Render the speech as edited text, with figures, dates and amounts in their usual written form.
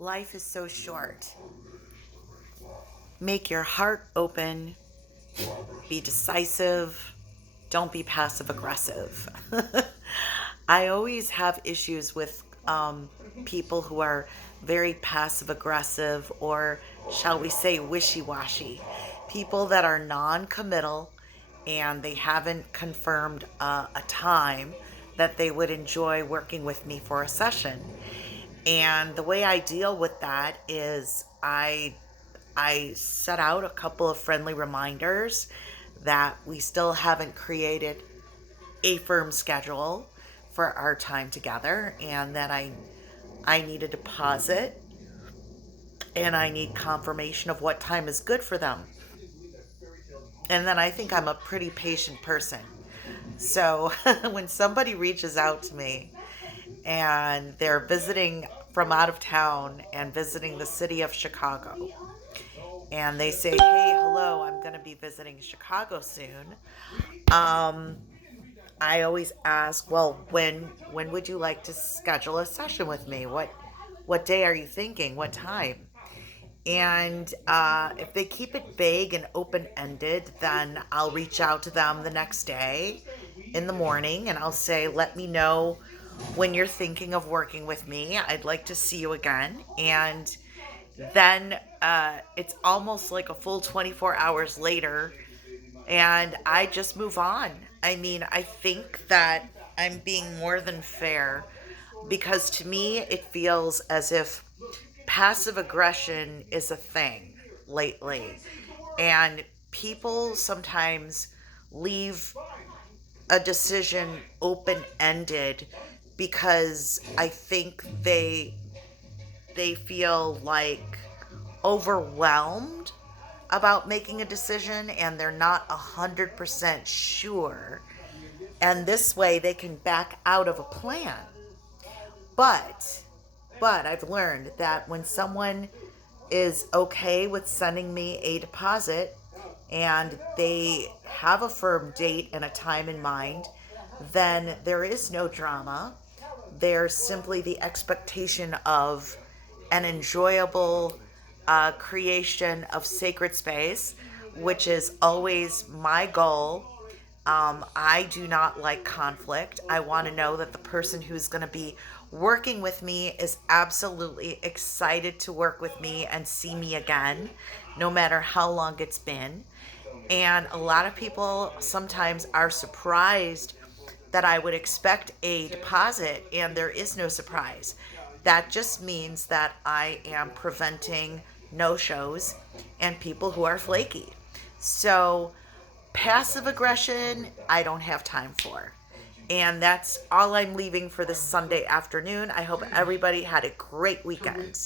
Life is so short. Make your heart open, be decisive, don't be passive aggressive. I always have issues with people who are very passive aggressive, or shall we say wishy washy. People that are non committal and they haven't confirmed a time that they would enjoy working with me for a session. And the way I deal with that is I set out a couple of friendly reminders that we still haven't created a firm schedule for our time together, and that I need a deposit and I need confirmation of what time is good for them. And then I think I'm a pretty patient person. So when somebody reaches out to me and they're visiting from out of town and visiting the city of Chicago, and they say, "Hey, hello, I'm going to be visiting Chicago soon." Um, I always ask, "Well, when would you like to schedule a session with me? What day are you thinking? What time?" And if they keep it vague and open ended, then I'll reach out to them the next day in the morning and I'll say, "Let me know when you're thinking of working with me. I'd like to see you again." And then it's almost like a full 24 hours later, and I just move on. I mean, I think that I'm being more than fair, because to me, it feels as if passive aggression is a thing lately. And people sometimes leave a decision open ended because I think they feel like overwhelmed about making a decision and they're not 100% sure. And this way they can back out of a plan. But I've learned that when someone is okay with sending me a deposit and they have a firm date and a time in mind, then there is no drama. There's simply the expectation of an enjoyable creation of sacred space, which is always my goal. I do not like conflict. I want to know that the person who's going to be working with me is absolutely excited to work with me and see me again, no matter how long it's been. And a lot of people sometimes are surprised that I would expect a deposit, and there is no surprise. That just means that I am preventing no shows and people who are flaky. So, passive aggression, I don't have time for. And that's all I'm leaving for this Sunday afternoon. I hope everybody had a great weekend.